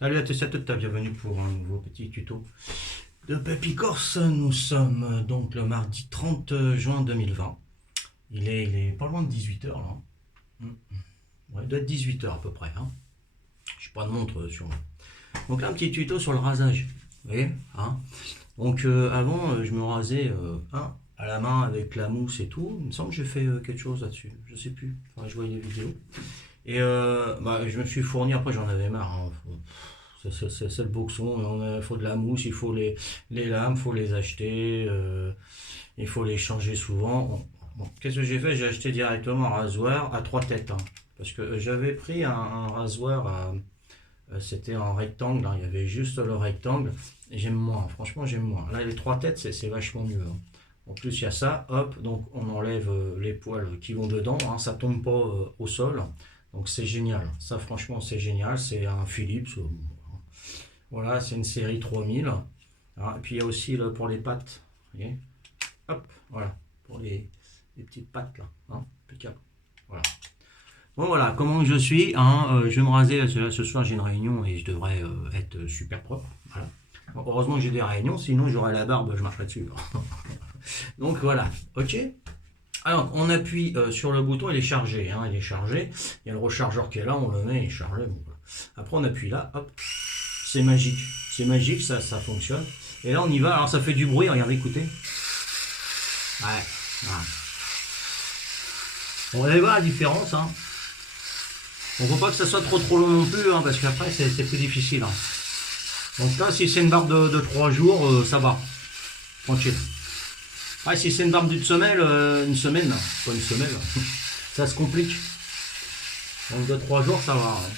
Salut à tous et à toutes, bienvenue pour un nouveau petit tuto de Papy Corse. Nous sommes donc le mardi 30 juin 2020. Il est pas loin de 18h là. Ouais, il doit être 18h à peu près. Hein. Je n'ai pas de montre sur moi. Donc là, un petit tuto sur le rasage. Vous voyez hein. Donc avant, je me rasais à la main avec la mousse et tout. Il me semble que j'ai fait quelque chose là-dessus. Je sais plus. Enfin, je voyais les vidéos. Et je me suis fourni, après j'en avais marre. Hein. C'est le boxon, il faut de la mousse, il faut les lames, il faut les acheter, il faut les changer souvent. Bon, qu'est-ce que j'ai fait? J'ai acheté directement un rasoir à trois têtes. Hein. Parce que j'avais pris un rasoir, c'était en rectangle, hein, il y avait juste le rectangle. Et j'aime moins, franchement j'aime moins. Là les trois têtes c'est vachement mieux. Hein. En plus il y a ça, hop, donc on enlève les poils qui vont dedans, hein, ça tombe pas au sol. Donc c'est génial, ça franchement c'est génial, c'est un Philips. Voilà, c'est une série 3000. Et puis il y a aussi là, pour les pattes. Vous voyez hop, voilà. Pour les petites pattes là. Hein, impeccable. Voilà. Bon voilà, comment je suis. Hein, je vais me raser. Ce soir j'ai une réunion et je devrais être super propre. Voilà. Bon, heureusement que j'ai des réunions, sinon j'aurais la barbe, je marcherais dessus. Donc voilà, ok. Alors on appuie sur le bouton, il est chargé. Hein, il est chargé. Il y a le rechargeur qui est là, on le met, il est chargé. Bon, voilà. Après on appuie là, hop. C'est magique, ça fonctionne. Et là on y va, alors ça fait du bruit, regardez, écoutez. Ouais, voilà. On va aller voir la différence. Hein. On ne faut pas que ça soit trop long non plus, hein, parce qu'après c'est plus difficile. Hein. Donc là, si c'est une barbe de 3 jours, ça va. Tranquille. Ouais, si c'est une barbe d'une semaine, pas une semaine, ça se complique. Donc de 3 jours, ça va. Hein.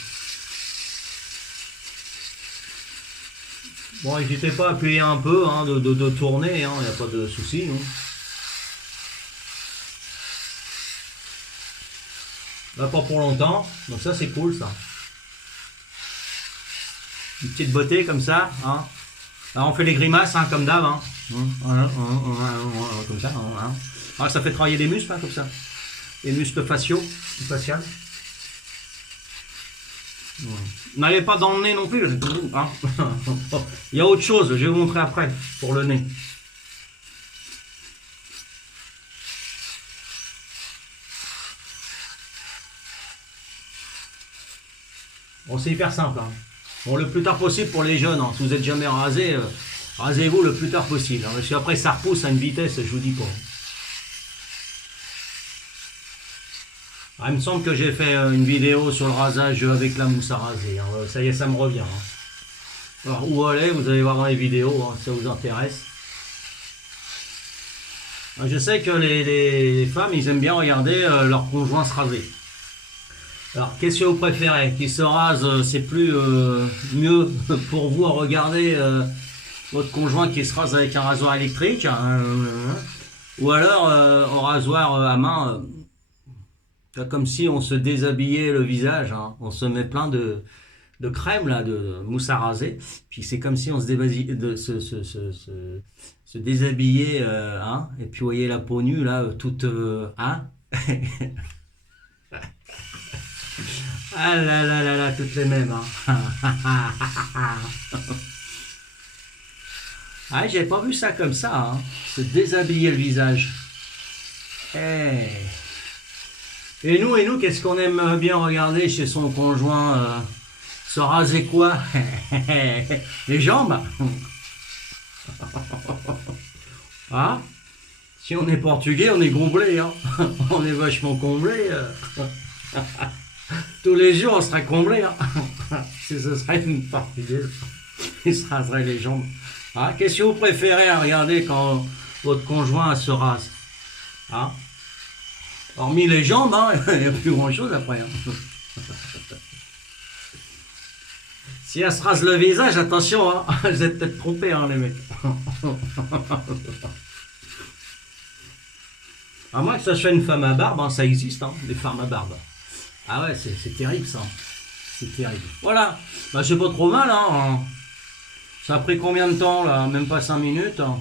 Bon, n'hésitez pas à appuyer un peu, hein, de tourner, il n'y a pas de souci. Hein. Là, pas pour longtemps, donc ça c'est cool ça. Une petite beauté comme ça. Hein. Alors on fait les grimaces hein, comme d'hab. Hein. Comme ça. Hein. Alors, ça fait travailler les muscles hein, comme ça. Les muscles faciaux, faciales. N'allez pas dans le nez non plus. Hein. Il y a autre chose, je vais vous montrer après pour le nez. Bon, c'est hyper simple. Hein. Bon, le plus tard possible pour les jeunes. Hein. Si vous n'êtes jamais rasé, rasez-vous le plus tard possible. Hein, parce qu'après, ça repousse à une vitesse, je vous dis pas. Ah, il me semble que j'ai fait une vidéo sur le rasage avec la mousse à raser. Hein. Ça y est, ça me revient. Hein. Alors, où allez, vous allez voir dans les vidéos, hein, si ça vous intéresse. Je sais que les femmes, ils aiment bien regarder leur conjoint se raser. Alors, qu'est-ce que vous préférez? Qu'ils se rase, c'est plus mieux pour vous à regarder votre conjoint qui se rase avec un rasoir électrique, ou alors au rasoir à main, comme si on se déshabillait le visage, hein. On se met plein de crème, là, de mousse à raser, puis c'est comme si on se déshabillait, hein, et puis vous voyez la peau nue, là, toute... hein. Ah là là là là, toutes les mêmes. Hein. Ah, j'avais pas vu ça comme ça, hein. Se déshabiller le visage. Hey. Et nous, qu'est-ce qu'on aime bien regarder chez son conjoint se raser quoi? Les jambes. Ah, si on est portugais, on est comblé, hein. On est vachement comblé. Tous les jours, on serait comblé. Hein. Si ce serait une portugaise, il se raserait les jambes. Ah, qu'est-ce que vous préférez à regarder quand votre conjoint se rase? Ah. Hormis les jambes, hein, il n'y a plus grand-chose après. Hein. Si elle se rase le visage, attention, hein, vous êtes peut-être trompés, hein, les mecs. À moins que ça soit une femme à barbe, hein, ça existe, hein, des femmes à barbe. Ah ouais, c'est terrible ça. C'est terrible. Voilà. Bah, c'est pas trop mal, hein. Ça a pris combien de temps là? Même pas 5 minutes. Hein.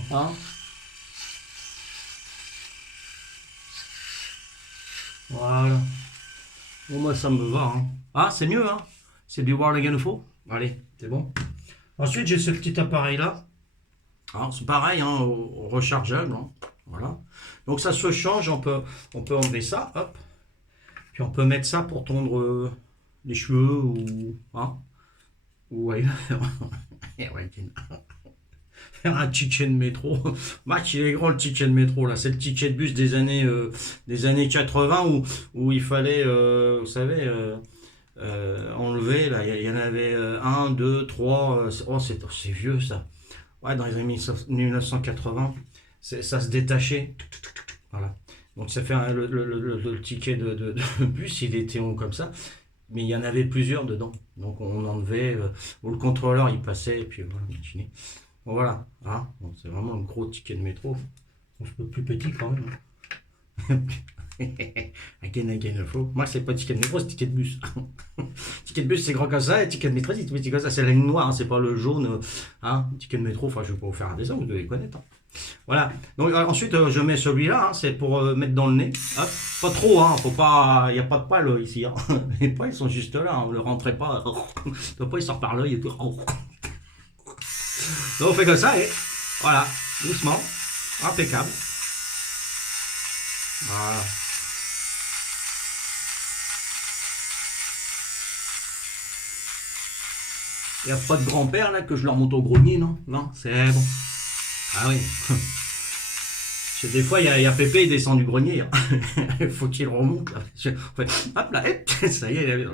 Voilà. Bon, moi ça me va. Hein. Ah, c'est mieux, hein. C'est du World Again Faux. Allez, c'est bon. Ensuite, j'ai ce petit appareil-là. Alors, c'est pareil, hein, rechargeable. Hein. Voilà. Donc, ça se change. On peut enlever ça. Hop. Puis, on peut mettre ça pour tondre les cheveux ou. Hein, ou ailleurs. Et ouais, faire un ticket de métro. Max, il est grand le ticket de métro là. C'est le ticket de bus des années 80 où il fallait, vous savez, enlever. Là, il y en avait un, deux, trois. Oh, c'est vieux ça. Ouais, dans les années 1980, ça se détachait. Voilà. Donc ça fait le ticket de bus, il était comme ça. Mais il y en avait plusieurs dedans. Donc on enlevait, ou le contrôleur il passait, et puis voilà, imaginez. Bon, voilà, hein, bon, c'est vraiment un gros ticket de métro. Un peu plus petit quand même. Hein. Again, info. Moi, c'est pas ticket de métro, c'est ticket de bus. Ticket de bus, c'est grand comme ça, et ticket de métro, c'est petit comme ça. C'est la ligne noire, hein, c'est pas le jaune. Hein. Ticket de métro, enfin, je vais pas vous faire un dessin, vous devez connaître. Hein. Voilà. Donc, ensuite, je mets celui-là, hein, c'est pour mettre dans le nez. Hop. Pas trop, hein, faut pas. Il n'y a pas de poils ici. Hein. Les poils, ils sont juste là, hein, ne le rentrez pas. Le poil, il sort par l'œil et tout. Donc on fait comme ça et voilà, doucement, impeccable. Voilà. Il n'y a pas de grand-père là que je leur monte au grenier, non? Non, c'est bon. Ah oui. Parce que des fois, il y a Pépé, il descend du grenier. Hein. Il faut qu'il remonte. Là. Hop là, ça y est.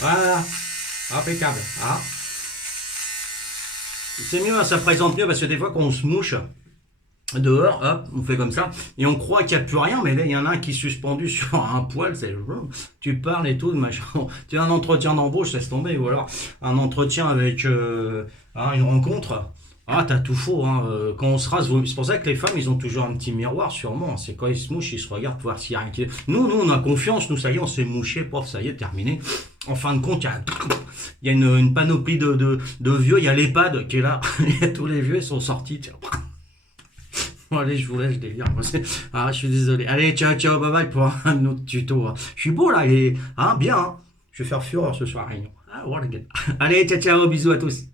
Voilà, impeccable. Ah. C'est mieux, hein, ça présente mieux parce que des fois, quand on se mouche dehors, hop, on fait comme ça, et on croit qu'il n'y a plus rien, mais là, il y en a un qui est suspendu sur un poil, tu parles et tout, machin. Tu as un entretien d'embauche, laisse tomber, ou alors un entretien avec une rencontre. Ah, t'as tout faux, hein. Quand on se rase, c'est pour ça que les femmes, ils ont toujours un petit miroir, sûrement. C'est quand ils se mouchent, ils se regardent pour voir s'il y a rien qui. Nous, on a confiance, nous, ça y est, on s'est mouché, pof, ça y est, terminé. En fin de compte, il y a une panoplie de vieux, il y a l'EHPAD qui est là, tous les vieux, ils sont sortis. Bon, allez, je vous laisse, je délire. Ah, je suis désolé. Allez, ciao, ciao, bye bye pour un autre tuto. Hein. Je suis beau là, et bien. Hein. Je vais faire fureur ce soir, réunion. Ah, voilà, allez, ciao, ciao, bisous à tous.